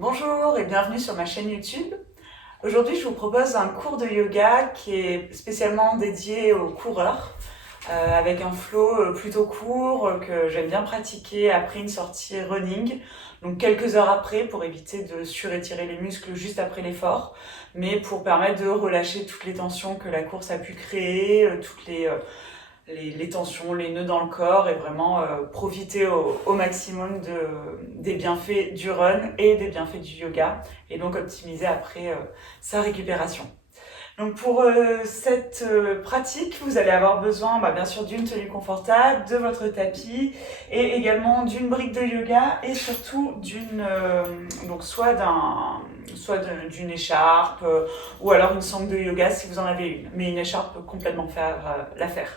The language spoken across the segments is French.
Bonjour et bienvenue sur ma chaîne YouTube. Aujourd'hui, je vous propose un cours de yoga qui est spécialement dédié aux coureurs, avec un flow plutôt court que j'aime bien pratiquer après une sortie running, donc quelques heures après pour éviter de surétirer les muscles juste après l'effort, mais pour permettre de relâcher toutes les tensions que la course a pu créer, toutes les tensions, les nœuds dans le corps et vraiment profiter au maximum des bienfaits du run et des bienfaits du yoga et donc optimiser après sa récupération. Donc pour cette pratique, vous allez avoir besoin bien sûr d'une tenue confortable, de votre tapis et également d'une brique de yoga et surtout donc d'une écharpe ou alors une sangle de yoga si vous en avez une, mais une écharpe peut complètement faire l'affaire.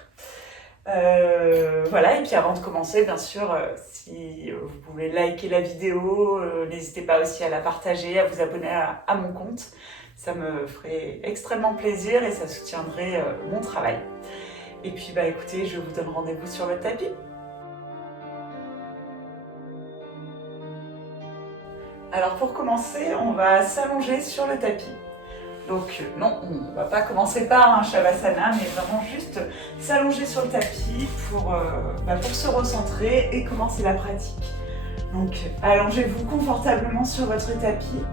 Voilà, et puis avant de commencer, bien sûr, si vous pouvez liker la vidéo, n'hésitez pas aussi à la partager, à vous abonner à mon compte. Ça me ferait extrêmement plaisir et ça soutiendrait mon travail. Et puis écoutez, je vous donne rendez-vous sur le tapis. Alors pour commencer, on va s'allonger sur le tapis. Donc non, on ne va pas commencer par un Shavasana, mais vraiment juste s'allonger sur le tapis pour se recentrer et commencer la pratique. Donc allongez-vous confortablement sur votre tapis,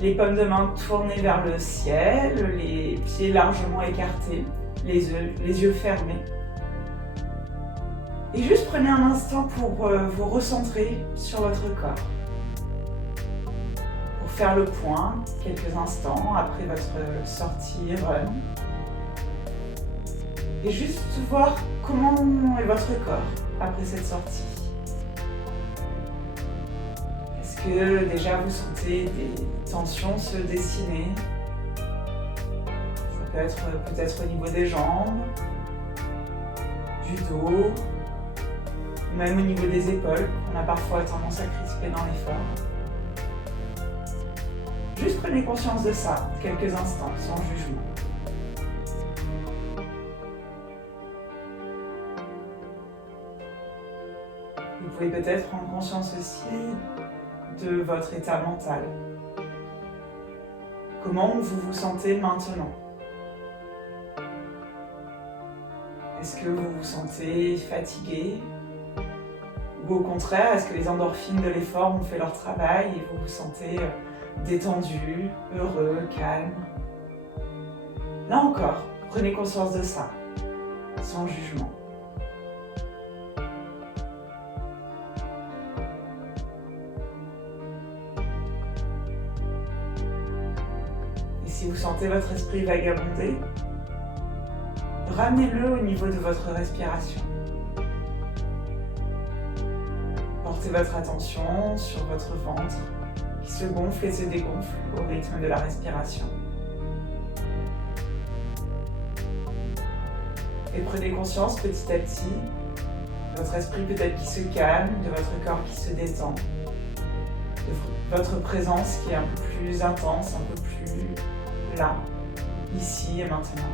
les paumes de main tournées vers le ciel, les pieds largement écartés, les yeux fermés. Et juste prenez un instant pour vous recentrer sur votre corps. Faire le point quelques instants après votre sortie run et juste voir comment est votre corps après cette sortie. Est-ce que déjà vous sentez des tensions se dessiner? Ça peut être peut-être au niveau des jambes, du dos, même au niveau des épaules. On a parfois tendance à crisper dans l'effort. Juste prenez conscience de ça, quelques instants, sans jugement. Vous pouvez peut-être prendre conscience aussi de votre état mental. Comment vous vous sentez maintenant? Est-ce que vous vous sentez fatigué? Ou au contraire, est-ce que les endorphines de l'effort ont fait leur travail et vous vous sentez détendu, heureux, calme? Là encore, prenez conscience de ça, sans jugement. Et si vous sentez votre esprit vagabonder, ramenez-le au niveau de votre respiration. Portez votre attention sur votre ventre, qui se gonfle et se dégonfle au rythme de la respiration. Et prenez conscience petit à petit de votre esprit peut-être qui se calme, de votre corps qui se détend, de votre présence qui est un peu plus intense, un peu plus là, ici et maintenant.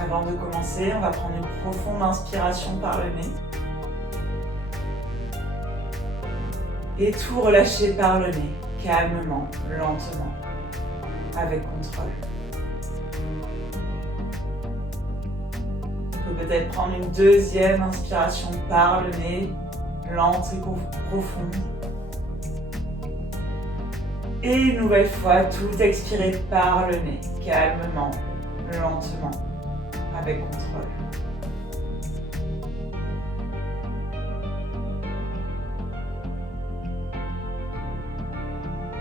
Avant de commencer, on va prendre une profonde inspiration par le nez. Et tout relâcher par le nez, calmement, lentement, avec contrôle. On peut peut-être prendre une deuxième inspiration par le nez, lente et profonde. Et une nouvelle fois, tout expirer par le nez, calmement, lentement, avec contrôle.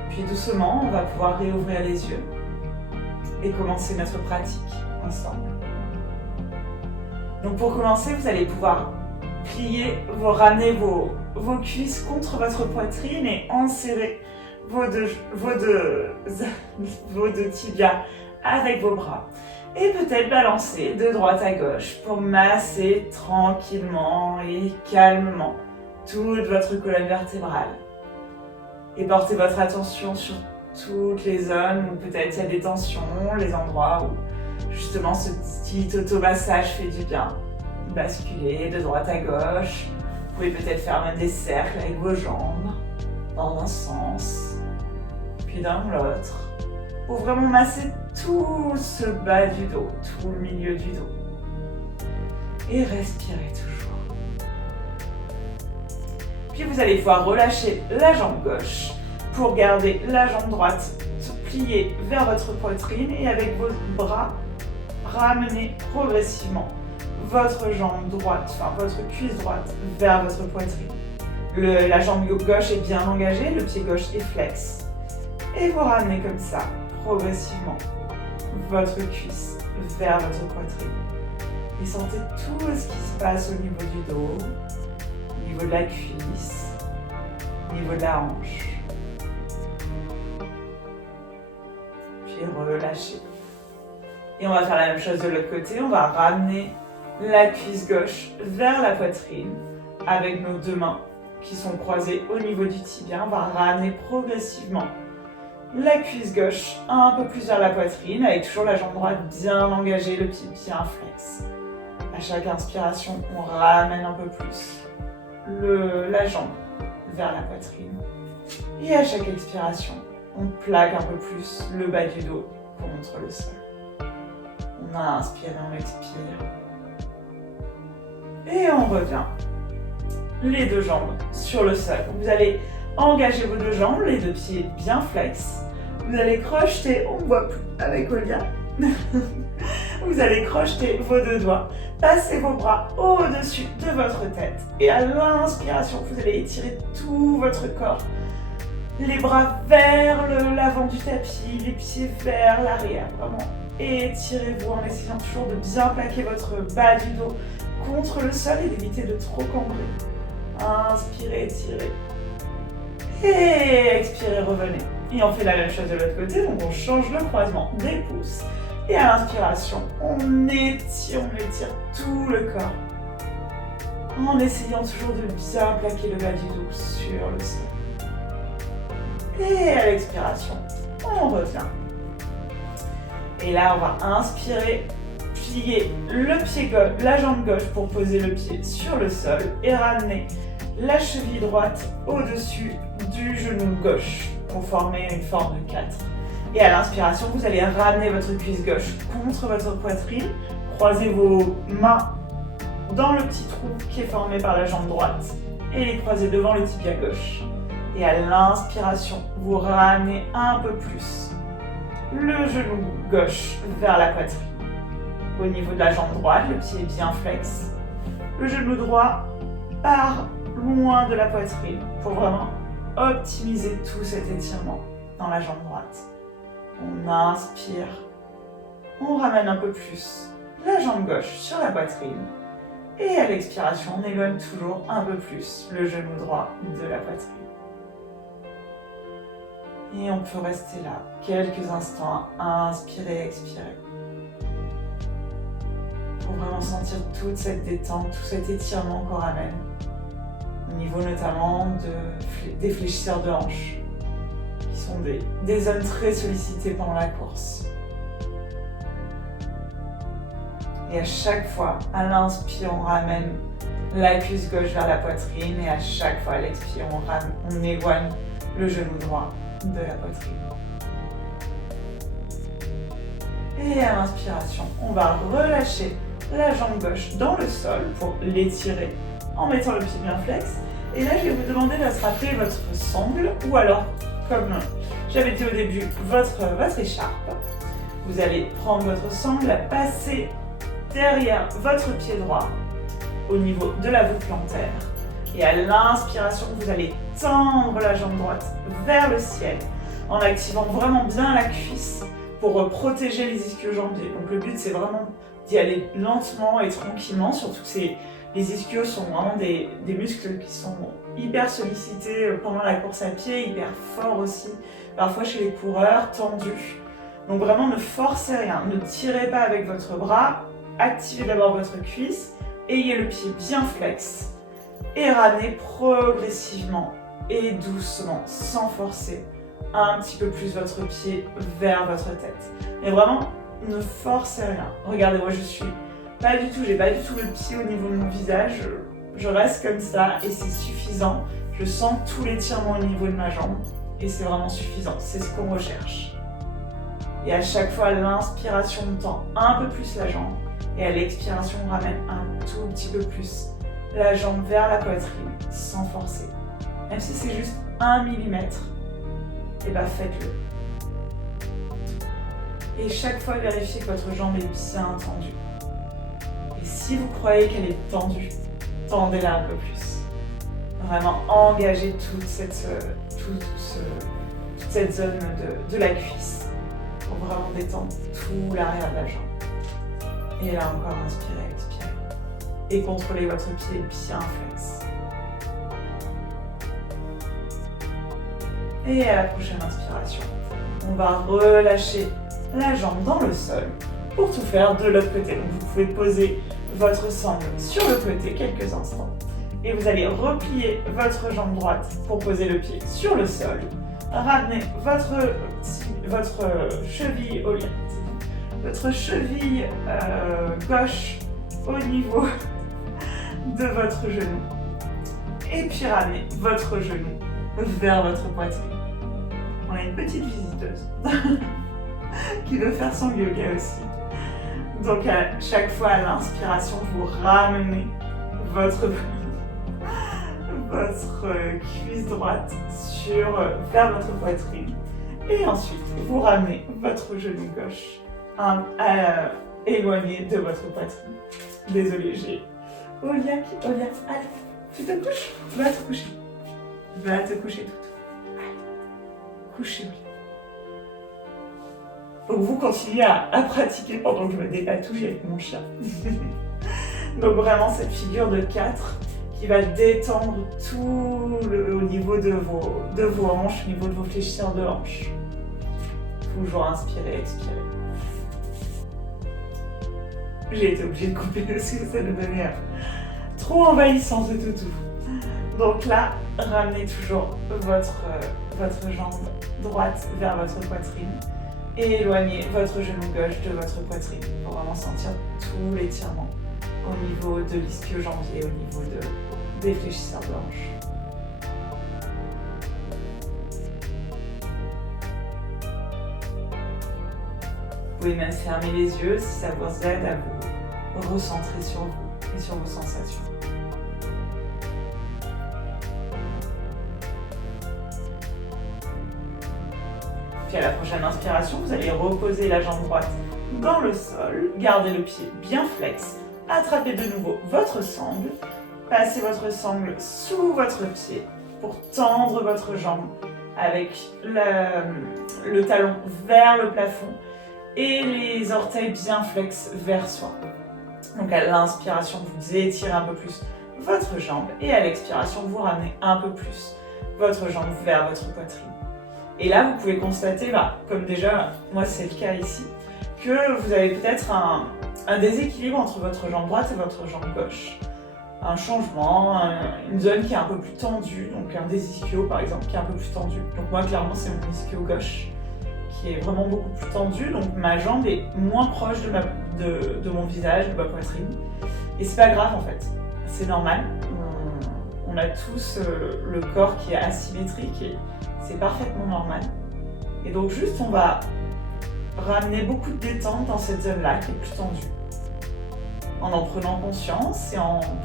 Puis doucement, on va pouvoir réouvrir les yeux et commencer notre pratique ensemble. Donc pour commencer, vous allez pouvoir ramener vos cuisses contre votre poitrine et enserrer vos deux tibias avec vos bras. Et peut-être balancer de droite à gauche pour masser tranquillement et calmement toute votre colonne vertébrale. Et portez votre attention sur toutes les zones où peut-être il y a des tensions, les endroits où justement ce petit automassage fait du bien. basculer de droite à gauche. Vous pouvez peut-être faire même des cercles avec vos jambes, dans un sens, puis dans l'autre, pour vraiment masser tout ce bas du dos, tout le milieu du dos. Et respirez toujours. Puis vous allez pouvoir relâcher la jambe gauche pour garder la jambe droite pliée vers votre poitrine et avec vos bras, ramenez progressivement votre jambe droite, enfin votre cuisse droite vers votre poitrine. La jambe gauche est bien engagée, le pied gauche est flex. Et vous ramenez comme ça, progressivement, votre cuisse vers votre poitrine. Et sentez tout ce qui se passe au niveau du dos, au niveau de la cuisse, au niveau de la hanche. Puis relâchez. Et on va faire la même chose de l'autre côté, on va ramener la cuisse gauche vers la poitrine avec nos deux mains qui sont croisées au niveau du tibia. On va ramener progressivement la cuisse gauche un peu plus vers la poitrine avec toujours la jambe droite bien engagée, le pied bien flex. À chaque inspiration, on ramène un peu plus la jambe vers la poitrine. Et à chaque expiration, on plaque un peu plus le bas du dos contre le sol. On inspire et on expire. Et on revient. Les deux jambes sur le sol. Vous allez engager vos deux jambes, les deux pieds bien flex. Vous allez crocheter, on ne voit plus avec Olia. Vous allez crocheter vos deux doigts. Passez vos bras au-dessus de votre tête. Et à l'inspiration, vous allez étirer tout votre corps. Les bras vers l'avant du tapis, les pieds vers l'arrière. Vraiment, étirez-vous en essayant toujours de bien plaquer votre bas du dos contre le sol et d'éviter de trop cambrer. Inspirez, étirez. Et expirez, revenez. Et on fait la même chose de l'autre côté, donc on change le croisement des pouces. Et à l'inspiration, on étire tout le corps. En essayant toujours de bien plaquer le bas du dos sur le sol. Et à l'expiration, on revient. Et là, on va inspirer, plier le pied gauche, la jambe gauche pour poser le pied sur le sol et ramener la cheville droite au-dessus du genou gauche pour former une forme de 4. Et à l'inspiration, vous allez ramener votre cuisse gauche contre votre poitrine, croisez vos mains dans le petit trou qui est formé par la jambe droite et les croisez devant le tibia gauche. Et à l'inspiration, vous ramenez un peu plus le genou gauche vers la poitrine. Au niveau de la jambe droite, le pied est bien flex. Le genou droit part loin de la poitrine pour vraiment optimiser tout cet étirement dans la jambe droite. On inspire, on ramène un peu plus la jambe gauche sur la poitrine. Et à l'expiration, on éloigne toujours un peu plus le genou droit de la poitrine. Et on peut rester là quelques instants à inspirer et expirer. Pour vraiment sentir toute cette détente, tout cet étirement qu'on ramène. Au niveau notamment des fléchisseurs de hanches, qui sont des zones très sollicitées pendant la course. Et à chaque fois, à l'inspire, on ramène la cuisse gauche vers la poitrine et à chaque fois, à l'expire, on éloigne le genou droit de la poitrine. Et à l'inspiration, on va relâcher la jambe gauche dans le sol pour l'étirer en mettant le pied bien flex. Et là, je vais vous demander d'attraper votre sangle ou alors, comme j'avais dit au début, votre écharpe. Vous allez prendre votre sangle, la passer derrière votre pied droit au niveau de la voûte plantaire. Et à l'inspiration, vous allez tendre la jambe droite vers le ciel en activant vraiment bien la cuisse pour protéger les ischio-jambiers. Donc le but, c'est vraiment d'y aller lentement et tranquillement, surtout que les ischios sont vraiment des muscles qui sont hyper sollicités pendant la course à pied, hyper forts aussi, parfois chez les coureurs, tendus. Donc vraiment, ne forcez rien, ne tirez pas avec votre bras, activez d'abord votre cuisse, ayez le pied bien flex et ramenez progressivement et doucement, sans forcer, un petit peu plus votre pied vers votre tête. Mais vraiment, ne forcez rien. Regardez, moi je suis Pas du tout, j'ai pas du tout le pied au niveau de mon visage. Je reste comme ça et c'est suffisant. Je sens tout l'étirement au niveau de ma jambe et c'est vraiment suffisant. C'est ce qu'on recherche. Et à chaque fois, à l'inspiration, on tend un peu plus la jambe et à l'expiration, on ramène un tout petit peu plus la jambe vers la poitrine sans forcer. Même si c'est juste 1 millimètre, et bah faites-le. Et chaque fois, vérifiez que votre jambe est bien tendue. Et si vous croyez qu'elle est tendue, tendez-la un peu plus. Vraiment engagez toute cette zone de la cuisse pour vraiment détendre tout l'arrière de la jambe. Et là encore, inspirez, expirez. Et contrôlez votre pied bien flex. Et à la prochaine inspiration, on va relâcher la jambe dans le sol pour tout faire de l'autre côté. Donc vous pouvez poser votre sangle sur le côté quelques instants. Et vous allez replier votre jambe droite pour poser le pied sur le sol. Ramenez votre cheville au lien. Votre cheville gauche au niveau de votre genou. Et puis ramenez votre genou vers votre poitrine. On a une petite visiteuse qui veut faire son yoga aussi. Donc à chaque fois à l'inspiration, vous ramenez votre cuisse droite vers votre poitrine. Et ensuite, vous ramenez votre genou gauche éloigné de votre poitrine. Désolée, j'ai Olia, allez, tu te couches? Va te coucher. Va te coucher tout. Allez, couchez-vous. Donc vous continuez à pratiquer pendant que je me dépatouille avec mon chien. Donc vraiment cette figure de 4 qui va détendre tout au niveau de vos hanches, au niveau de vos fléchisseurs de hanches. Toujours inspirer, expirer. J'ai été obligée de couper parce que ça devenait trop envahissant ce toutou. Donc là, ramenez toujours votre jambe droite vers votre poitrine et éloignez votre genou gauche de votre poitrine pour vraiment sentir tout l'étirement au niveau de l'ischio-jambier, au niveau des fléchisseurs de hanches. Vous pouvez même fermer les yeux si ça vous aide à vous recentrer sur vous et sur vos sensations. Puis à la prochaine inspiration, vous allez reposer la jambe droite dans le sol, gardez le pied bien flex, attrapez de nouveau votre sangle, passez votre sangle sous votre pied pour tendre votre jambe avec le talon vers le plafond et les orteils bien flex vers soi. Donc à l'inspiration, vous étirez un peu plus votre jambe et à l'expiration, vous ramenez un peu plus votre jambe vers votre poitrine. Et là, vous pouvez constater, comme déjà, moi c'est le cas ici, que vous avez peut-être un déséquilibre entre votre jambe droite et votre jambe gauche. Un changement, une zone qui est un peu plus tendue, donc un des ischios par exemple qui est un peu plus tendu. Donc moi clairement c'est mon ischio gauche qui est vraiment beaucoup plus tendu, donc ma jambe est moins proche de mon visage, de ma poitrine. Et c'est pas grave en fait, c'est normal. On a tous le corps qui est asymétrique et c'est parfaitement normal. Et donc juste on va ramener beaucoup de détente dans cette zone-là qui est plus tendue. En prenant conscience et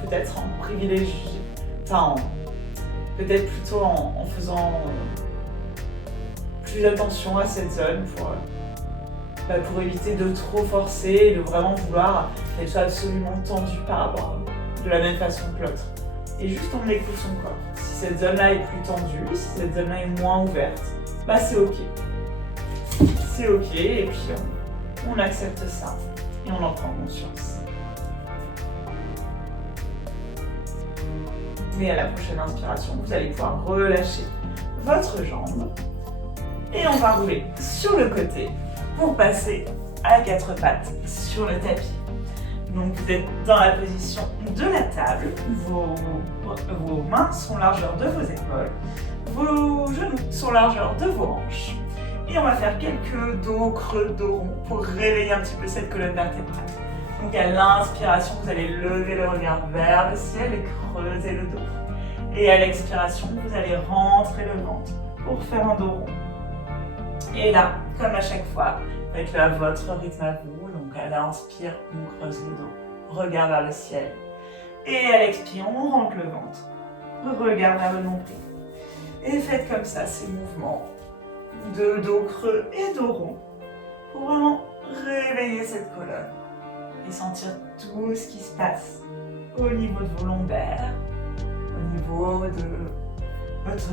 peut-être en privilégiant, peut-être plutôt en faisant plus attention à cette zone pour éviter de trop forcer et de vraiment vouloir qu'elle soit absolument tendue par rapport de la même façon que l'autre. Et juste on écoute son corps. Si cette zone-là est plus tendue, si cette zone-là est moins ouverte, c'est ok. C'est ok et puis on accepte ça et on en prend conscience. Et à la prochaine inspiration, vous allez pouvoir relâcher votre jambe et on va rouler sur le côté pour passer à 4 pattes sur le tapis. Donc vous êtes dans la position de la table, vos mains sont largeur de vos épaules, vos genoux sont largeur de vos hanches et on va faire quelques dos creux, dos rond pour réveiller un petit peu cette colonne vertébrale. Donc à l'inspiration, vous allez lever le regard vers le ciel et creuser le dos. Et à l'expiration, vous allez rentrer le ventre pour faire un dos rond. Et là, comme à chaque fois, faites-le à votre rythme à vous. Donc à l'inspire, on creuse le dos, regard vers le ciel. Et à l'expire, on rentre le ventre, regard vers le nombril. Et faites comme ça ces mouvements de dos creux et dos rond pour vraiment réveiller cette colonne et sentir tout ce qui se passe au niveau de vos lombaires, au niveau de votre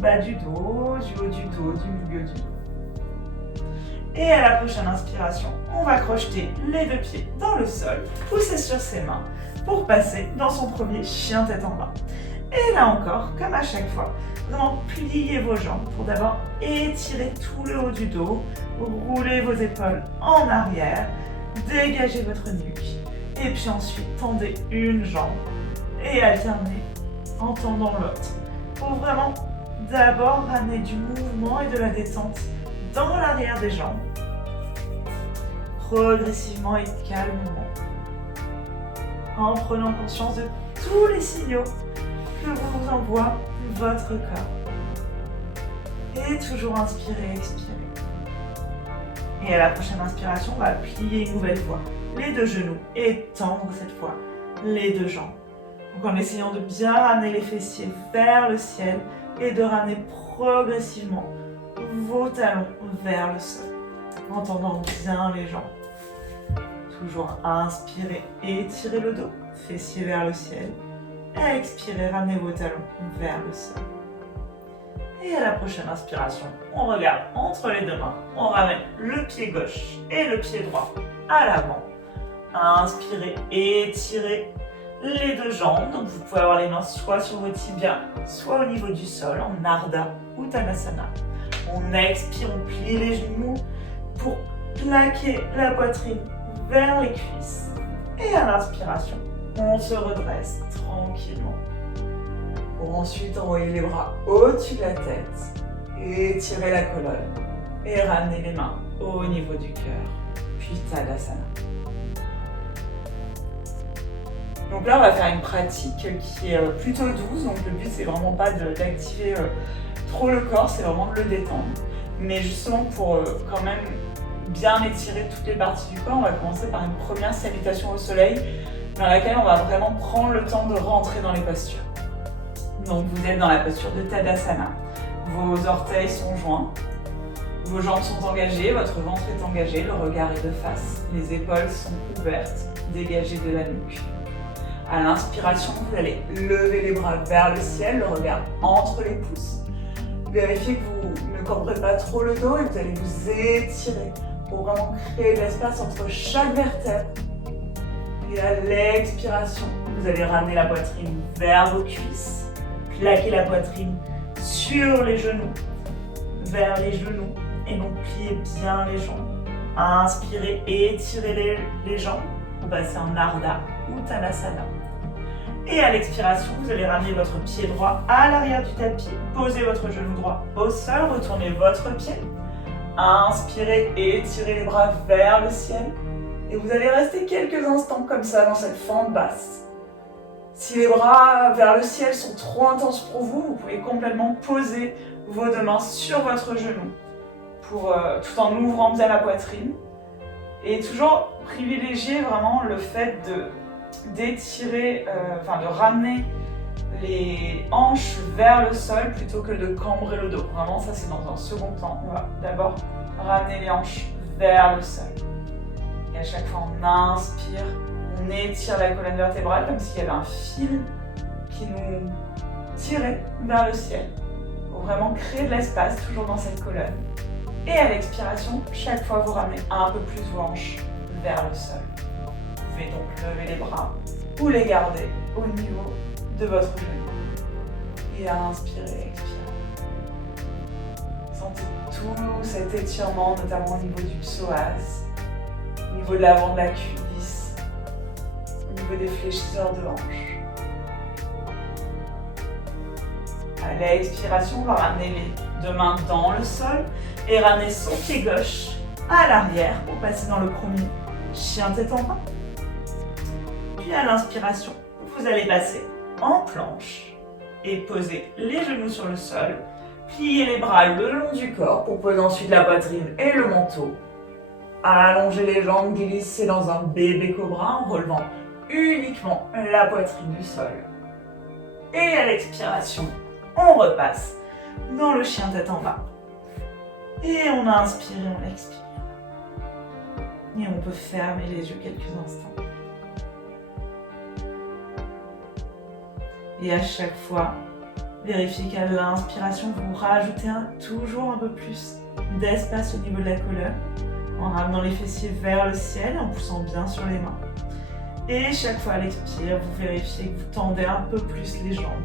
bas du dos, du haut du dos, du milieu du dos. Et à la prochaine inspiration, on va crocheter les deux pieds dans le sol, pousser sur ses mains pour passer dans son premier chien tête en bas. Et là encore, comme à chaque fois, vraiment pliez vos jambes pour d'abord étirer tout le haut du dos, roulez vos épaules en arrière, dégagez votre nuque et puis ensuite tendez une jambe et alternez en tendant l'autre pour vraiment d'abord ramener du mouvement et de la détente dans l'arrière des jambes, progressivement et calmement, en prenant conscience de tous les signaux que vous envoie votre corps. Et toujours inspirer, expirer. Et à la prochaine inspiration, on va plier une nouvelle fois les deux genoux et tendre cette fois les deux jambes. Donc en essayant de bien ramener les fessiers vers le ciel et de ramener progressivement vos talons vers le sol, en tendant bien les jambes. Toujours inspirer, étirer le dos, fessiers vers le ciel. Expirez, ramenez vos talons vers le sol. Et à la prochaine inspiration, on regarde entre les deux mains, on ramène le pied gauche et le pied droit à l'avant. Inspirez, étirez les deux jambes. Donc vous pouvez avoir les mains soit sur vos tibias, soit au niveau du sol, en Ardha Uttanasana. On expire, on plie les genoux pour plaquer la poitrine vers les cuisses. Et à l'inspiration, on se redresse tranquillement. Pour ensuite envoyer les bras au-dessus de la tête, étirer la colonne et ramener les mains au niveau du cœur, puis Tadasana. Donc là, on va faire une pratique qui est plutôt douce, donc le but c'est vraiment pas d'activer trop le corps, c'est vraiment de le détendre. Mais justement pour quand même bien étirer toutes les parties du corps, on va commencer par une première salutation au soleil dans laquelle on va vraiment prendre le temps de rentrer dans les postures. Donc vous êtes dans la posture de Tadasana, vos orteils sont joints, vos jambes sont engagées, votre ventre est engagé, le regard est de face, les épaules sont ouvertes, dégagées de la nuque. À l'inspiration, vous allez lever les bras vers le ciel, le regard entre les pouces. Vérifiez que vous ne cambrez pas trop le dos et vous allez vous étirer pour vraiment créer de l'espace entre chaque vertèbre. Et à l'expiration, vous allez ramener la poitrine vers vos cuisses, plaquer la poitrine sur les genoux, vers les genoux et donc plier bien les jambes. Inspirez, étirez les jambes pour passer en Ardha Uttanasana. Et à l'expiration, vous allez ramener votre pied droit à l'arrière du tapis, posez votre genou droit au sol, retournez votre pied. Inspirez, étirez les bras vers le ciel. Et vous allez rester quelques instants comme ça dans cette fente basse. Si les bras vers le ciel sont trop intenses pour vous, vous pouvez complètement poser vos deux mains sur votre genou tout en ouvrant bien la poitrine. Et toujours privilégier vraiment le fait d'étirer, de ramener les hanches vers le sol plutôt que de cambrer le dos. Vraiment, ça c'est dans un second temps. On va d'abord ramener les hanches vers le sol. Et à chaque fois, on inspire, on étire la colonne vertébrale comme s'il y avait un fil qui nous tirait vers le ciel pour vraiment créer de l'espace, toujours dans cette colonne. Et à l'expiration, chaque fois, vous ramenez un peu plus vos hanches vers le sol. Vous pouvez donc lever les bras ou les garder au niveau de votre genou. Et à inspirer, expirer. Sentez tout cet étirement, notamment au niveau du psoas, au niveau de l'avant de la cuisse, au niveau des fléchisseurs de hanches. À l'expiration, on va ramener les deux mains dans le sol et ramener son pied gauche à l'arrière pour passer dans le premier chien tête en bas. Puis à l'inspiration, vous allez passer en planche et poser les genoux sur le sol. Pliez les bras le long du corps pour poser ensuite la poitrine et le menton. Allongez les jambes, glissez dans un bébé cobra en relevant uniquement la poitrine du sol. Et à l'expiration, on repasse dans le chien tête en bas. Et on inspire et on expire. Et on peut fermer les yeux quelques instants. Et à chaque fois, vérifiez qu'à l'inspiration, vous rajoutez toujours un peu plus d'espace au niveau de la colonne, en ramenant les fessiers vers le ciel, en poussant bien sur les mains. Et chaque fois à l'expire, vous vérifiez que vous tendez un peu plus les jambes,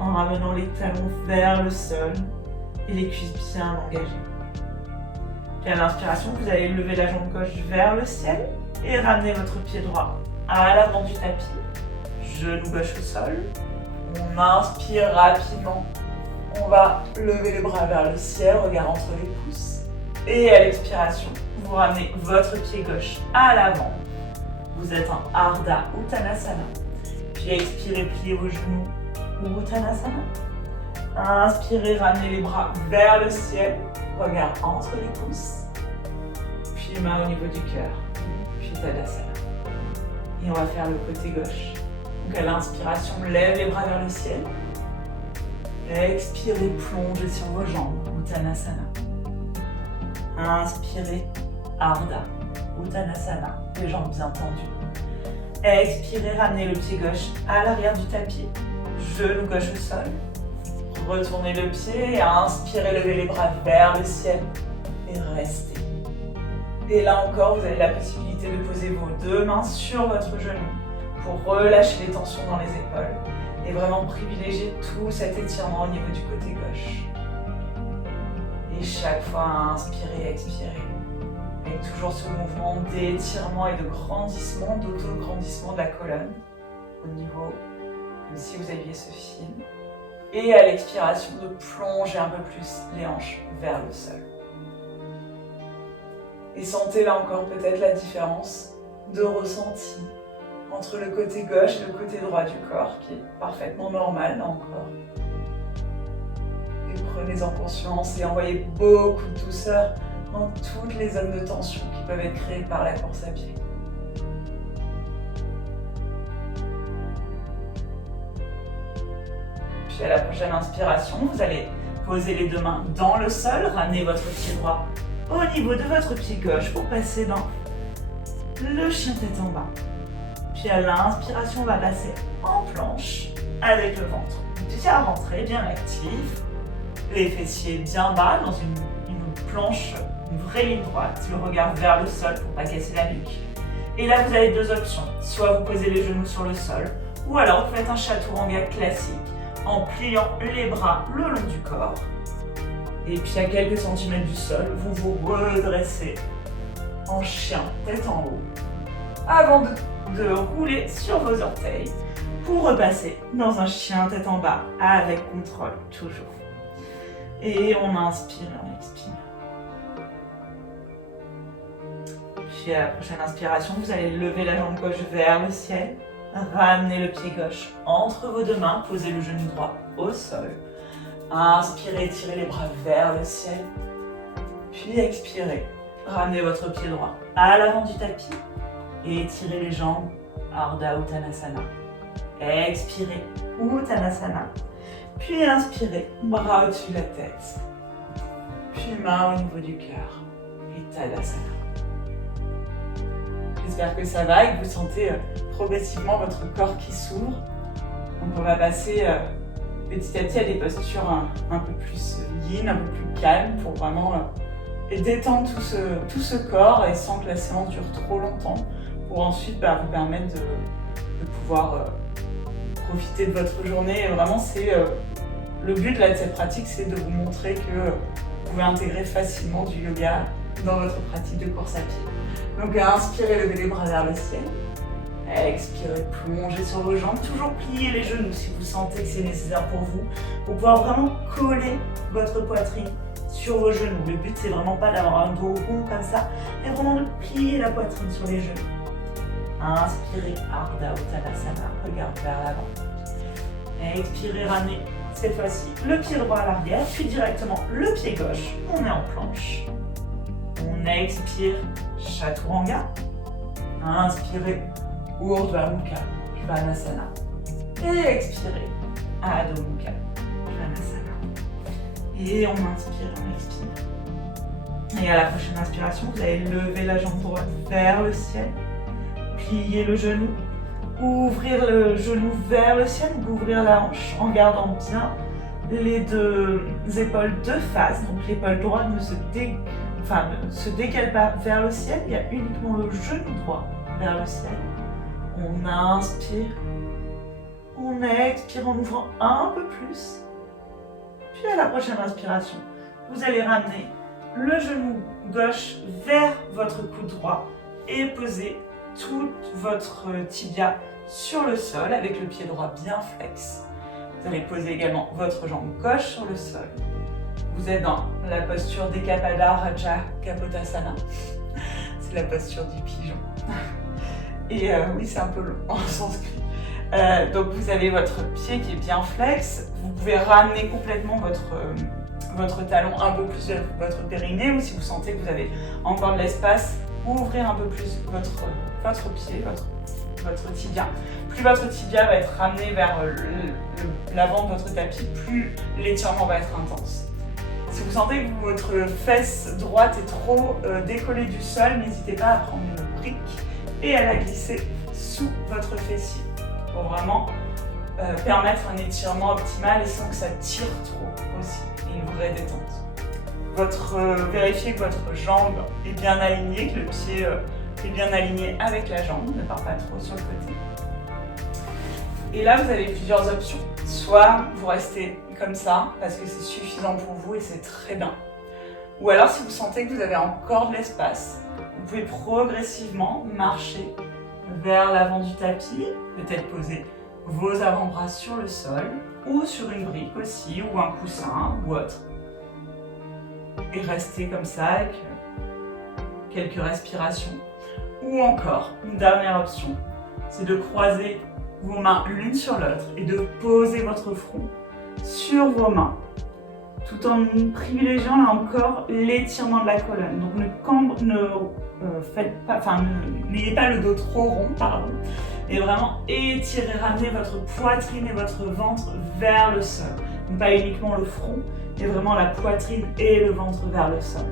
en ramenant les talons vers le sol et les cuisses bien engagées. Puis à l'inspiration, vous allez lever la jambe gauche vers le ciel et ramener votre pied droit à l'avant du tapis, genou gauche au sol. On inspire rapidement, on va lever les bras vers le ciel, regard entre les pouces. Et à l'expiration, vous ramenez votre pied gauche à l'avant. Vous êtes en Ardha Uttanasana. Puis expirez, pliez vos genoux, Uttanasana. Inspirez, ramenez les bras vers le ciel, regard entre les pouces. Puis main au niveau du cœur, puis Tadasana. Et on va faire le côté gauche. Donc à l'inspiration, lève les bras vers le ciel. Expirez, plongez sur vos jambes, Uttanasana. Inspirez, Ardha Uttanasana, les jambes bien tendues. Expirez, ramenez le pied gauche à l'arrière du tapis, genou gauche au sol. Retournez le pied, inspirez, levez les bras vers le ciel et restez. Et là encore, vous avez la possibilité de poser vos deux mains sur votre genou pour relâcher les tensions dans les épaules et vraiment privilégier tout cet étirement au niveau du côté gauche. Et chaque fois, inspirez, expirez. Avec toujours ce mouvement d'étirement et de grandissement, d'auto-grandissement de la colonne au niveau, comme si vous aviez ce fil. Et à l'expiration, de plonger un peu plus les hanches vers le sol. Et sentez là encore peut-être la différence de ressenti entre le côté gauche et le côté droit du corps, qui est parfaitement normal là encore. Et prenez-en conscience et envoyez beaucoup de douceur dans toutes les zones de tension qui peuvent être créées par la course à pied. Puis à la prochaine inspiration, vous allez poser les deux mains dans le sol, ramener votre pied droit au niveau de votre pied gauche pour passer dans le chien tête en bas. Puis à l'inspiration, on va passer en planche avec le ventre bien rentré, bien actif. Les fessiers bien bas dans une planche, une vraie ligne droite, le regard vers le sol pour ne pas casser la nuque. Et là, vous avez deux options. Soit vous posez les genoux sur le sol, ou alors vous faites un chaturanga classique en pliant les bras le long du corps. Et puis à quelques centimètres du sol, vous vous redressez en chien tête en haut, avant de rouler sur vos orteils pour repasser dans un chien tête en bas avec contrôle toujours. Et on inspire et on expire. Puis à la prochaine inspiration, vous allez lever la jambe gauche vers le ciel, ramener le pied gauche entre vos deux mains, posez le genou droit au sol. Inspirez, étirez les bras vers le ciel, puis expirez. Ramenez votre pied droit à l'avant du tapis et étirez les jambes, Ardha Uttanasana. Expirez, Uttanasana. Puis inspirez, bras au-dessus de la tête. Puis main au niveau du cœur et Tadasana. J'espère que ça va et que vous sentez progressivement votre corps qui s'ouvre. Donc on va passer petit à petit à des postures un peu plus yin, un peu plus calmes pour vraiment détendre tout ce corps et sans que la séance dure trop longtemps pour ensuite vous permettre de pouvoir profiter de votre journée. Et vraiment, le but de cette pratique, c'est de vous montrer que vous pouvez intégrer facilement du yoga dans votre pratique de course à pied. Donc inspirez, levez les bras vers le ciel. Expirez, plongez sur vos jambes, toujours pliez les genoux si vous sentez que c'est nécessaire pour vous, pour pouvoir vraiment coller votre poitrine sur vos genoux. Le but, c'est vraiment pas d'avoir un dos rond comme ça, mais vraiment de plier la poitrine sur les genoux. Inspirez, Ardha Uttanasana, regarde vers l'avant. Expirez, ramenez cette fois-ci le pied droit à l'arrière, puis directement le pied gauche. On est en planche. On expire, Chaturanga. Inspirez, Urdhva Mukha, Svanasana. Et expirez, Adho Mukha, Svanasana. Et on inspire, on expire. Et à la prochaine inspiration, vous allez lever la jambe droite vers le ciel. Plier le genou, ouvrir le genou vers le ciel, ouvrir la hanche en gardant bien les deux épaules de face. Donc l'épaule droite ne se décale pas vers le ciel, il y a uniquement le genou droit vers le ciel. On inspire, on expire en ouvrant un peu plus. Puis à la prochaine inspiration, vous allez ramener le genou gauche vers votre coude droit et poser tout votre tibia sur le sol avec le pied droit bien flex. Vous allez poser également votre jambe gauche sur le sol. Vous êtes dans la posture Dekapada Raja Kapotasana. C'est la posture du pigeon. Et oui, c'est un peu long en sanskrit. Donc vous avez votre pied qui est bien flex. Vous pouvez ramener complètement votre talon un peu plus vers votre périnée, ou si vous sentez que vous avez encore de l'espace, ouvrir un peu plus votre pied, votre tibia. Plus votre tibia va être ramené vers l'avant de votre tapis, plus l'étirement va être intense. Si vous sentez que votre fesse droite est trop décollée du sol, n'hésitez pas à prendre une brique et à la glisser sous votre fessier pour vraiment permettre un étirement optimal et sans que ça tire trop aussi, et une vraie détente. Vérifiez que votre jambe est bien alignée, que le pied est bien aligné avec la jambe, ne part pas trop sur le côté. Et là, vous avez plusieurs options. Soit vous restez comme ça, parce que c'est suffisant pour vous et c'est très bien. Ou alors, si vous sentez que vous avez encore de l'espace, vous pouvez progressivement marcher vers l'avant du tapis, peut-être poser vos avant-bras sur le sol, ou sur une brique aussi, ou un coussin, ou autre. Et rester comme ça avec quelques respirations. Ou encore, une dernière option, c'est de croiser vos mains l'une sur l'autre et de poser votre front sur vos mains, tout en privilégiant là encore l'étirement de la colonne. Donc n'ayez pas le dos trop rond, et vraiment étirez, ramenez votre poitrine et votre ventre vers le sol. Donc pas uniquement le front, mais vraiment la poitrine et le ventre vers le sol.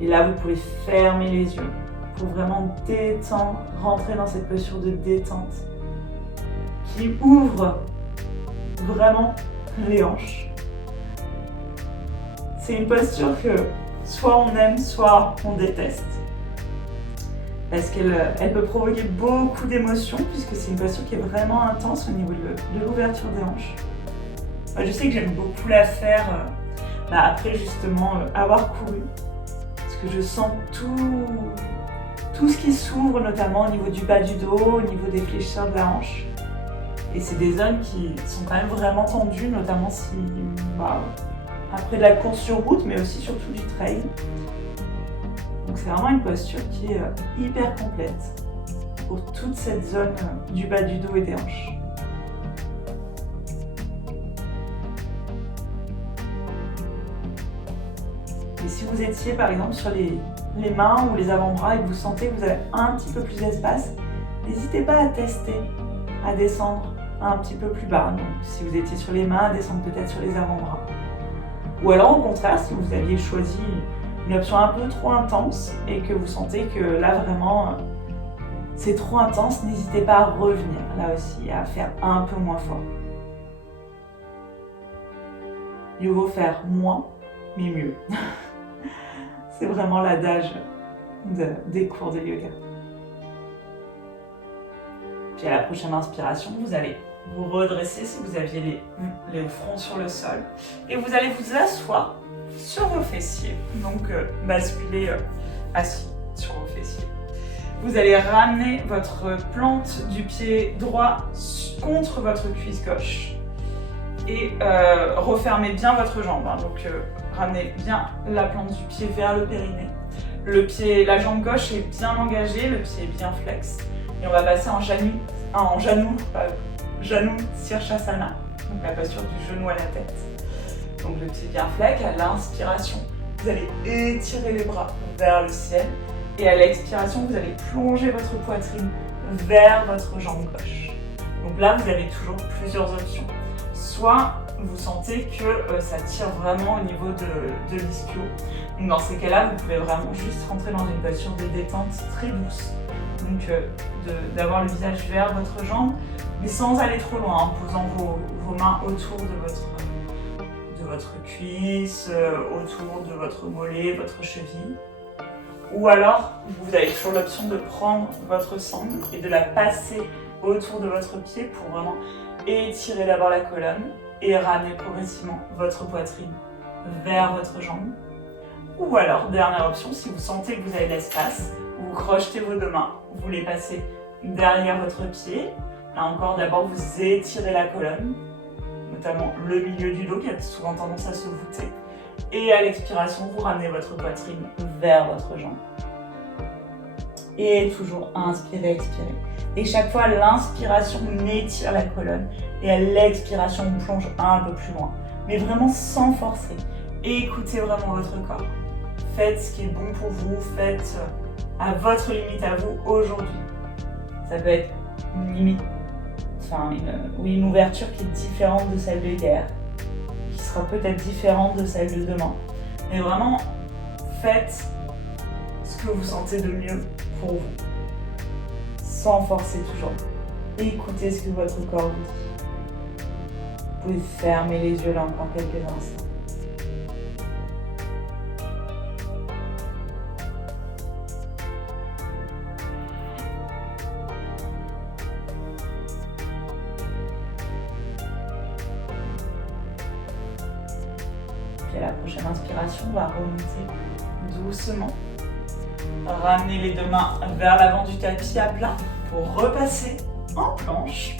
Et là, vous pouvez fermer les yeux pour vraiment détendre, rentrer dans cette posture de détente qui ouvre vraiment les hanches. C'est une posture que soit on aime, soit on déteste. Parce qu'elle peut provoquer beaucoup d'émotions, puisque c'est une posture qui est vraiment intense au niveau de l'ouverture des hanches. Moi, je sais que j'aime beaucoup la faire après justement avoir couru, parce que je sens tout ce qui s'ouvre, notamment au niveau du bas du dos, au niveau des fléchisseurs de la hanche. Et c'est des zones qui sont quand même vraiment tendues, notamment si après de la course sur route, mais aussi surtout du trail. Donc c'est vraiment une posture qui est hyper complète pour toute cette zone du bas du dos et des hanches. Et si vous étiez par exemple sur les mains ou les avant-bras et que vous sentez que vous avez un petit peu plus d'espace, n'hésitez pas à tester, à descendre un petit peu plus bas. Donc si vous étiez sur les mains, à descendre peut-être sur les avant-bras. Ou alors au contraire, si vous aviez choisi une option un peu trop intense et que vous sentez que là vraiment c'est trop intense, n'hésitez pas à revenir là aussi, à faire un peu moins fort. Il vaut faire moins, mais mieux. C'est vraiment l'adage des cours de yoga. Puis à la prochaine inspiration, vous allez vous redresser si vous aviez les fronts sur le sol. Et vous allez vous asseoir sur vos fessiers. Donc basculer assis sur vos fessiers. Vous allez ramener votre plante du pied droit contre votre cuisse gauche. Et refermez bien votre jambe. Donc ramenez bien la plante du pied vers le périnée. La jambe gauche est bien engagée, le pied est bien flex. Et on va passer en Janu Sirsasana, donc la posture du genou à la tête. Donc le pied bien flex, à l'inspiration, vous allez étirer les bras vers le ciel. Et à l'expiration, vous allez plonger votre poitrine vers votre jambe gauche. Donc là, vous avez toujours plusieurs options. Soit vous sentez que ça tire vraiment au niveau de l'ischio. Donc dans ces cas-là, vous pouvez vraiment juste rentrer dans une posture de détente très douce. Donc d'avoir le visage vers votre jambe, mais sans aller trop loin, en posant vos mains autour de votre cuisse, autour de votre mollet, votre cheville. Ou alors, vous avez toujours l'option de prendre votre sangle et de la passer autour de votre pied pour vraiment étirer d'abord la colonne et ramener progressivement votre poitrine vers votre jambe. Ou alors, dernière option, si vous sentez que vous avez l'espace, vous crochetez vos deux mains, vous les passez derrière votre pied. Là encore, d'abord, vous étirez la colonne, notamment le milieu du dos qui a souvent tendance à se voûter. Et à l'expiration, vous ramenez votre poitrine vers votre jambe. Et toujours inspirez, expirez. Et chaque fois, l'inspiration, on étire la colonne. Et à l'expiration, on plonge un peu plus loin. Mais vraiment sans forcer. Écoutez vraiment votre corps. Faites ce qui est bon pour vous. Faites à votre limite à vous aujourd'hui. Ça peut être une limite, une ouverture qui est différente de celle de hier. Qui sera peut-être différente de celle de demain. Mais vraiment, faites ce que vous sentez de mieux pour vous. Sans forcer toujours. Écoutez ce que votre corps vous dit. Vous pouvez fermer les yeux là encore quelques instants. Puis à la prochaine inspiration, on va remonter doucement. Ramenez les deux mains vers l'avant du tapis à plat pour repasser en planche.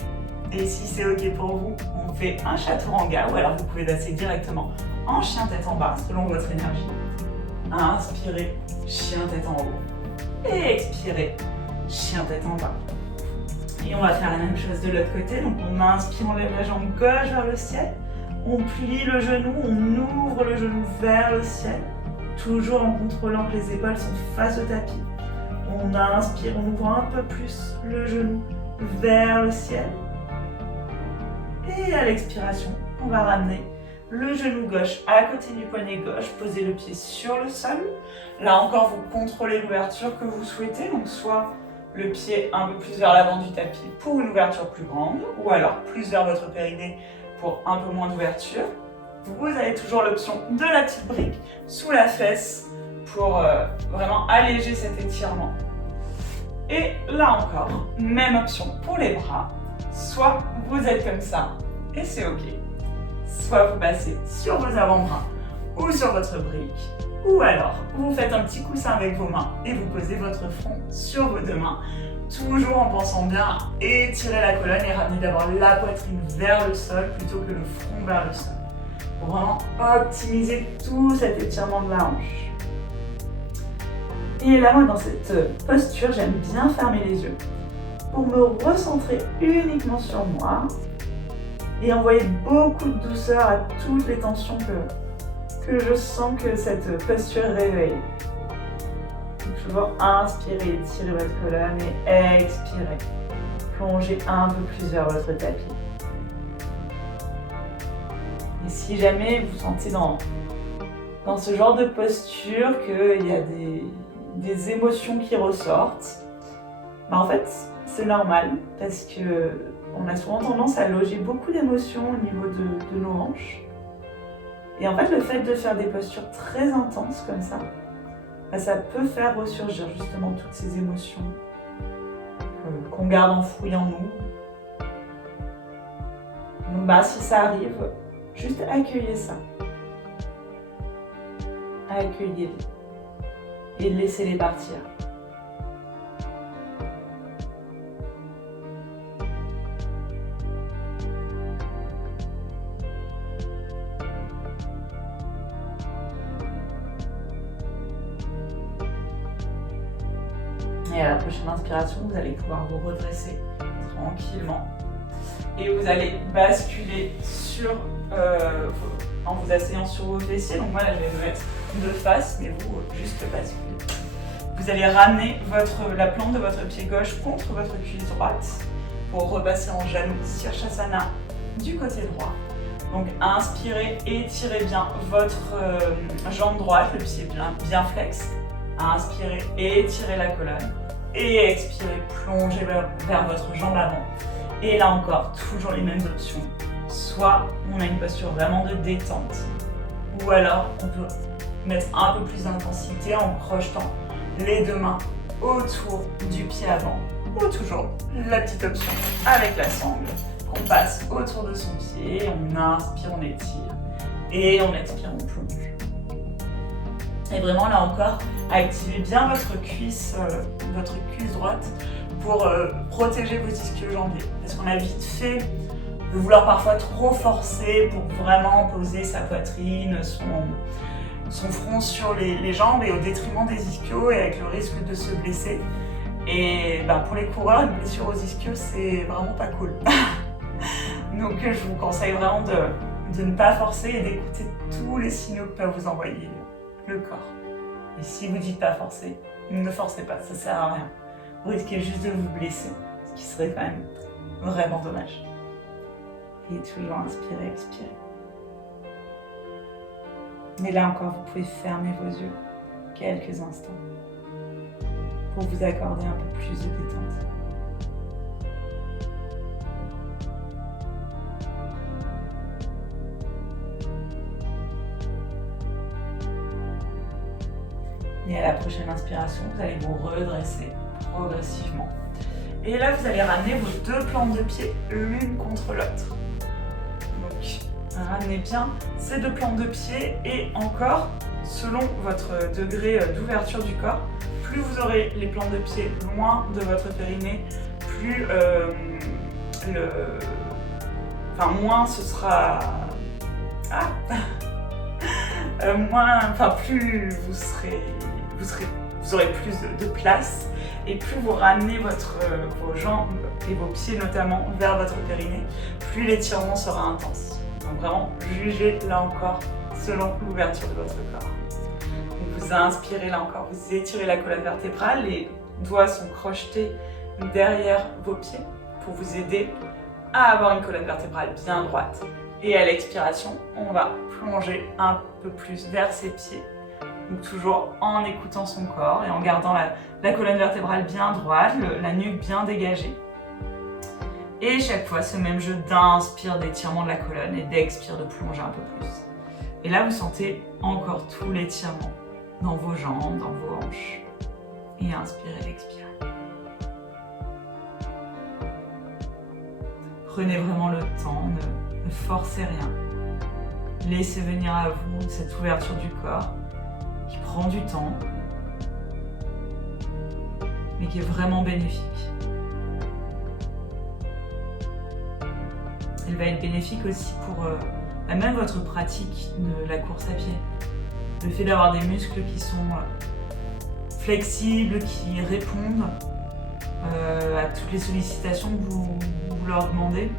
Et si c'est ok pour vous, on fait un chaturanga ou alors vous pouvez passer directement en chien tête en bas selon votre énergie. Inspirez, chien tête en haut. Et expirez, chien tête en bas. Et on va faire la même chose de l'autre côté. Donc on inspire, on lève la jambe gauche vers le ciel. On plie le genou, on ouvre le genou vers le ciel. Toujours en contrôlant que les épaules sont face au tapis. On inspire, on ouvre un peu plus le genou vers le ciel. Et à l'expiration, on va ramener le genou gauche à côté du poignet gauche, poser le pied sur le sol. Là encore, vous contrôlez l'ouverture que vous souhaitez, donc soit le pied un peu plus vers l'avant du tapis pour une ouverture plus grande, ou alors plus vers votre périnée pour un peu moins d'ouverture. Vous avez toujours l'option de la petite brique sous la fesse pour vraiment alléger cet étirement. Et là encore, même option pour les bras. Soit vous êtes comme ça et c'est ok. Soit vous passez sur vos avant-bras ou sur votre brique. Ou alors vous faites un petit coussin avec vos mains et vous posez votre front sur vos deux mains. Toujours en pensant bien à étirer la colonne et ramener d'abord la poitrine vers le sol plutôt que le front vers le sol. Pour vraiment optimiser tout cet étirement de la hanche. Et là, moi, dans cette posture, j'aime bien fermer les yeux pour me recentrer uniquement sur moi et envoyer beaucoup de douceur à toutes les tensions que je sens que cette posture réveille. Donc, je vais inspirer, étirer votre colonne et expirer. Plongez un peu plus vers votre tapis. Et si jamais vous sentez dans ce genre de posture qu'il y a des émotions qui ressortent, en fait, c'est normal parce qu'on a souvent tendance à loger beaucoup d'émotions au niveau de nos hanches. Et en fait, le fait de faire des postures très intenses comme ça, ça peut faire ressurgir justement toutes ces émotions qu'on garde enfouies en nous. Donc si ça arrive, juste accueillez ça. Accueillez-les. Et laissez-les partir. Et à la prochaine inspiration, vous allez pouvoir vous redresser tranquillement. Et vous allez basculer en vous asseyant sur vos fessiers. Donc moi, là, je vais me mettre de face, mais vous, juste basculer. Vous allez ramener la plante de votre pied gauche contre votre cuisse droite pour repasser en Janushirshasana du côté droit. Donc inspirez, étirez bien votre jambe droite, le pied bien flex. Inspirez, étirez la colonne. Et expirez, plongez vers votre jambe avant. Et là encore, toujours les mêmes options. Soit on a une posture vraiment de détente, ou alors on peut mettre un peu plus d'intensité en projetant les deux mains autour du pied avant. Ou toujours la petite option avec la sangle qu'on passe autour de son pied. On inspire, on étire. Et on expire, on plonge. Et vraiment là encore, activez bien votre cuisse droite pour protéger vos ischio-jambiers. Parce qu'on a vite fait de vouloir parfois trop forcer pour vraiment poser sa poitrine, son front sur les jambes et au détriment des ischios et avec le risque de se blesser. Et pour les coureurs, une blessure aux ischios, c'est vraiment pas cool. Donc je vous conseille vraiment de ne pas forcer et d'écouter tous les signaux que peut vous envoyer le corps. Et si vous dites pas forcer, ne forcez pas, ça sert à rien. Vous risquez juste de vous blesser, ce qui serait quand même vraiment dommage. Et toujours inspirer, expirer. Mais là encore, vous pouvez fermer vos yeux quelques instants pour vous accorder un peu plus de détente. Et à la prochaine inspiration, vous allez vous redresser progressivement. Et là, vous allez ramener vos deux plantes de pied l'une contre l'autre. Donc, ramenez bien ces deux plantes de pied et encore, selon votre degré d'ouverture du corps, plus vous aurez les plantes de pied loin de votre périnée, plus moins ce sera... plus vous aurez plus de place et plus vous ramenez vos jambes et vos pieds notamment vers votre périnée, plus l'étirement sera intense. Donc vraiment, jugez là encore selon l'ouverture de votre corps. Donc vous inspirez là encore, vous étirez la colonne vertébrale, les doigts sont crochetés derrière vos pieds pour vous aider à avoir une colonne vertébrale bien droite. Et à l'expiration, on va plonger un peu plus vers ses pieds. Donc toujours en écoutant son corps et en gardant la colonne vertébrale bien droite, la nuque bien dégagée. Et chaque fois, ce même jeu d'inspire d'étirement de la colonne et d'expire de plonger un peu plus. Et là, vous sentez encore tout l'étirement dans vos jambes, dans vos hanches. Et inspirez, expirez. Prenez vraiment le temps, ne forcez rien. Laissez venir à vous cette ouverture du corps qui prend du temps, mais qui est vraiment bénéfique. Elle va être bénéfique aussi pour même votre pratique de la course à pied. Le fait d'avoir des muscles qui sont flexibles, qui répondent à toutes les sollicitations que vous leur demandez,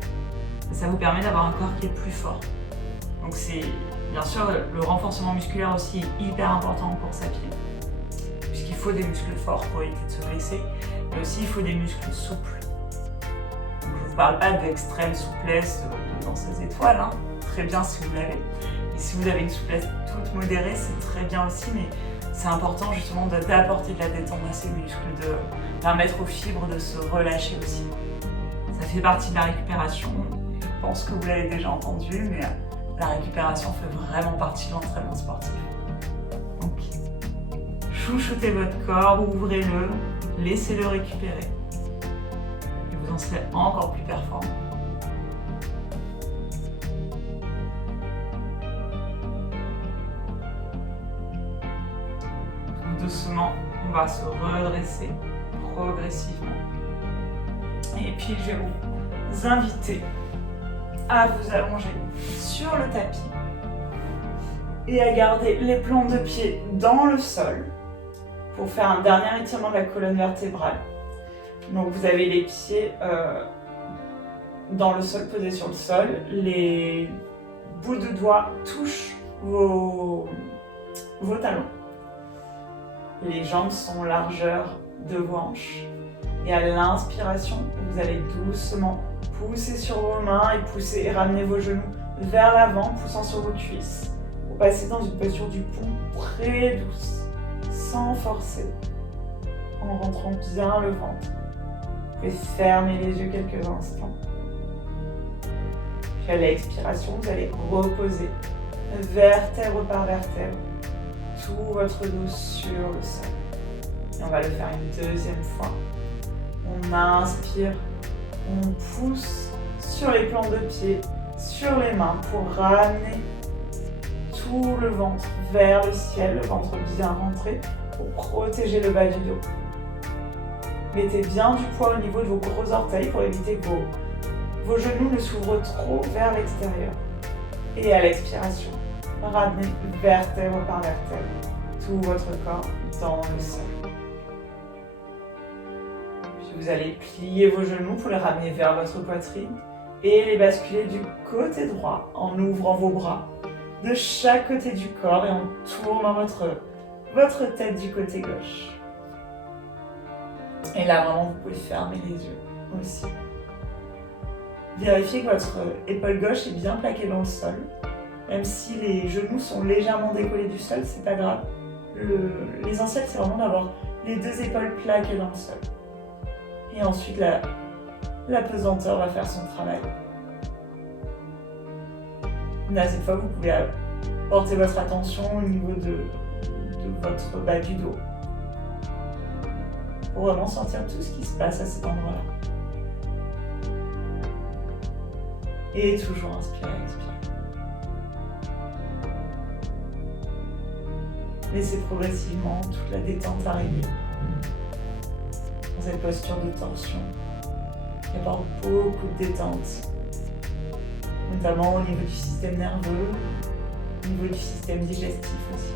ça vous permet d'avoir un corps qui est plus fort. Donc c'est bien sûr le renforcement musculaire aussi est hyper important en course à pied, puisqu'il faut des muscles forts pour éviter de se blesser, mais aussi il faut des muscles souples. Donc, je ne vous parle pas d'extrême souplesse dans ces étoiles, hein. Très bien si vous l'avez. Et si vous avez une souplesse toute modérée, c'est très bien aussi, mais c'est important justement d'apporter de la détente à ces muscles, de permettre aux fibres de se relâcher aussi. Ça fait partie de la récupération. Je pense que vous l'avez déjà entendu, mais la récupération fait vraiment partie de l'entraînement sportif. Donc, chouchoutez votre corps, ouvrez-le, laissez-le récupérer. Et vous en serez encore plus performant. Tout doucement, on va se redresser progressivement. Et puis, je vais vous inviter à vous allonger sur le tapis et à garder les plantes de pied dans le sol pour faire un dernier étirement de la colonne vertébrale. Donc vous avez les pieds dans le sol, posés sur le sol. Les bouts de doigts touchent vos talons. Les jambes sont largeur de vos hanches. Et à l'inspiration, vous allez doucement pousser sur vos mains et pousser et ramener vos genoux vers l'avant, poussant sur vos cuisses. Pour passer dans une posture du pont très douce, sans forcer, en rentrant bien le ventre. Vous pouvez fermer les yeux quelques instants. Puis à l'expiration, vous allez reposer vertèbre par vertèbre tout votre dos sur le sol. Et on va le faire une deuxième fois. On inspire, on pousse sur les plans de pied, sur les mains pour ramener tout le ventre vers le ciel, le ventre bien rentré pour protéger le bas du dos. Mettez bien du poids au niveau de vos gros orteils pour éviter que vos genoux ne s'ouvrent trop vers l'extérieur. Et à l'expiration, ramenez vertèbre par vertèbre tout votre corps dans le sol. Puis vous allez plier vos genoux pour les ramener vers votre poitrine et les basculer du côté droit en ouvrant vos bras de chaque côté du corps et en tournant votre tête du côté gauche. Et là, vraiment, vous pouvez fermer les yeux aussi. Vérifiez que votre épaule gauche est bien plaquée dans le sol. Même si les genoux sont légèrement décollés du sol, c'est pas grave. L'essentiel, c'est vraiment d'avoir les deux épaules plaquées dans le sol. Et ensuite, la pesanteur va faire son travail. Là, cette fois, vous pouvez porter votre attention au niveau de votre bas du dos. Pour vraiment sentir tout ce qui se passe à cet endroit-là. Et toujours inspirer, expirer. Laissez progressivement toute la détente arriver. Dans cette posture de torsion, il apporte beaucoup de détente, notamment au niveau du système nerveux, au niveau du système digestif aussi.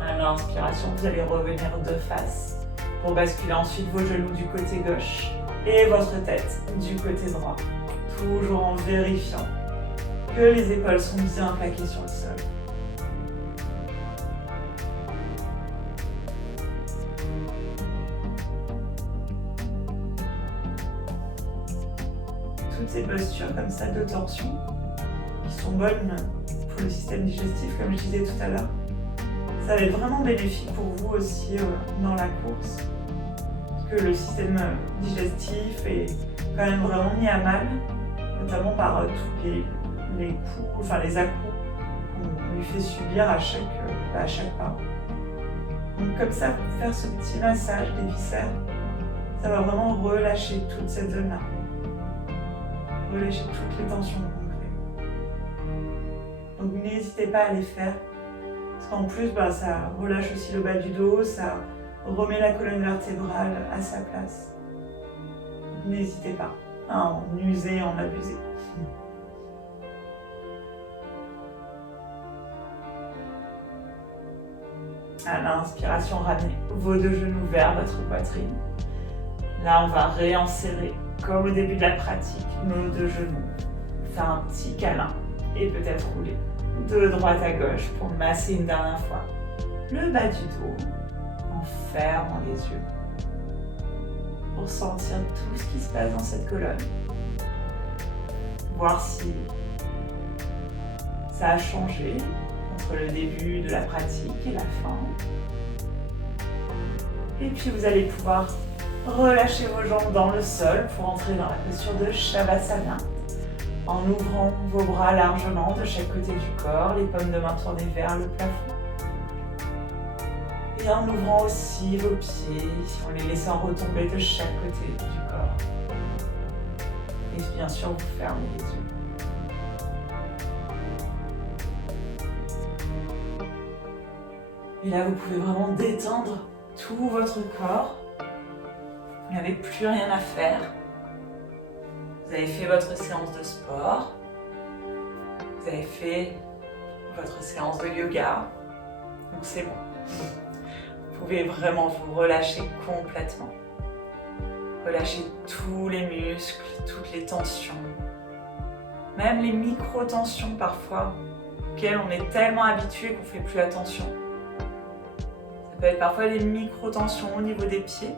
À l'inspiration, vous allez revenir de face pour basculer ensuite vos genoux du côté gauche et votre tête du côté droit. Toujours en vérifiant que les épaules sont bien plaquées sur le sol. Toutes ces postures comme ça de torsion qui sont bonnes pour le système digestif, comme je disais tout à l'heure, ça va être vraiment bénéfique pour vous aussi dans la course. Parce que le système digestif est quand même vraiment mis à mal, notamment par tous les coups, enfin les à-coups qu'on lui fait subir à chaque pas. Donc comme ça, pour faire ce petit massage des viscères, ça va vraiment relâcher toute cette zone-là. Relâcher toutes les tensions qu'on crée. Donc n'hésitez pas à les faire, parce qu'en plus, ça relâche aussi le bas du dos, ça remet la colonne vertébrale à sa place. Donc n'hésitez pas à en user, en abuser. À l'inspiration, ramenez vos deux genoux vers votre poitrine. Là, on va réenserrer, comme au début de la pratique, nos deux genoux. Faire un petit câlin et peut-être rouler de droite à gauche pour masser une dernière fois le bas du dos en fermant les yeux. Pour sentir tout ce qui se passe dans cette colonne. Voir si ça a changé entre le début de la pratique et la fin. Et puis vous allez pouvoir relâcher vos jambes dans le sol pour entrer dans la posture de Shavasana en ouvrant vos bras largement de chaque côté du corps, les paumes de main tournées vers le plafond. Et en ouvrant aussi vos pieds, en les laissant retomber de chaque côté du corps. Et bien sûr, vous fermez les yeux. Et là, vous pouvez vraiment détendre tout votre corps. Vous n'avez plus rien à faire. Vous avez fait votre séance de sport. Vous avez fait votre séance de yoga. Donc c'est bon. Vous pouvez vraiment vous relâcher complètement. Relâchez tous les muscles, toutes les tensions, même les micro-tensions parfois, auxquelles on est tellement habitué qu'on ne fait plus attention. Ça peut être parfois des micro-tensions au niveau des pieds.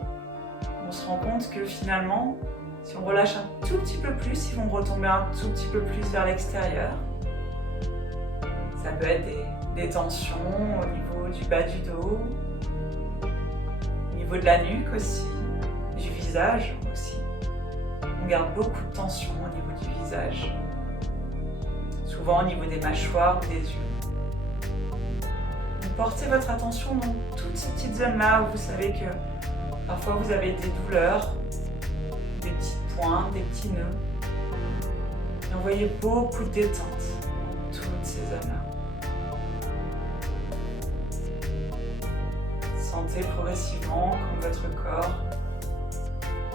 On se rend compte que finalement, si on relâche un tout petit peu plus, ils vont retomber un tout petit peu plus vers l'extérieur. Ça peut être des tensions au niveau du bas du dos, au niveau de la nuque aussi, du visage aussi. On garde beaucoup de tension au niveau du visage, souvent au niveau des mâchoires ou des yeux. Donc portez votre attention dans toutes ces petites zones-là où vous savez que parfois vous avez des douleurs, des petites pointes, des petits nœuds. Et envoyez beaucoup de détente dans toutes ces zones-là. Sentez progressivement comme votre corps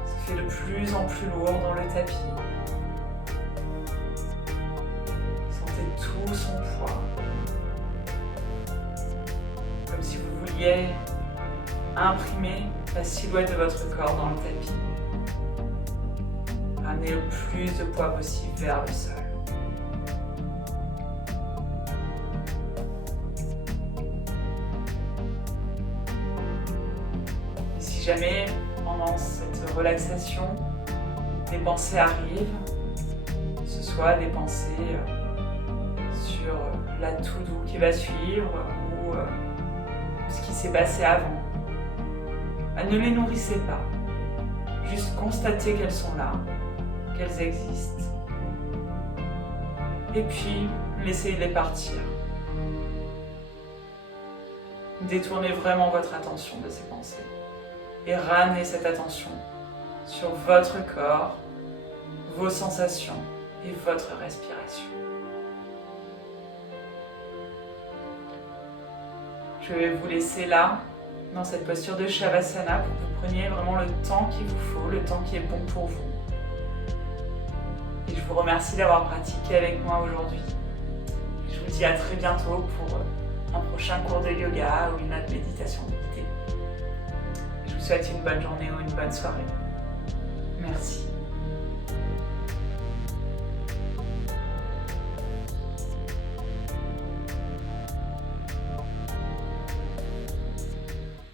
se fait de plus en plus lourd dans le tapis. Sentez tout son poids. Comme si vous vouliez imprimer la silhouette de votre corps dans le tapis. Ramenez le plus de poids possible vers le sol. Et si jamais, pendant cette relaxation, des pensées arrivent, que ce soit des pensées sur la to-do qui va suivre ou ce qui s'est passé avant, ne les nourrissez pas. Juste constatez qu'elles sont là, qu'elles existent. Et puis, laissez-les partir. Détournez vraiment votre attention de ces pensées. Et ramenez cette attention sur votre corps, vos sensations et votre respiration. Je vais vous laisser là, dans cette posture de Shavasana, pour que vous preniez vraiment le temps qu'il vous faut, le temps qui est bon pour vous. Et je vous remercie d'avoir pratiqué avec moi aujourd'hui. Je vous dis à très bientôt pour un prochain cours de yoga ou une autre méditation guidée. Je vous souhaite une bonne journée ou une bonne soirée.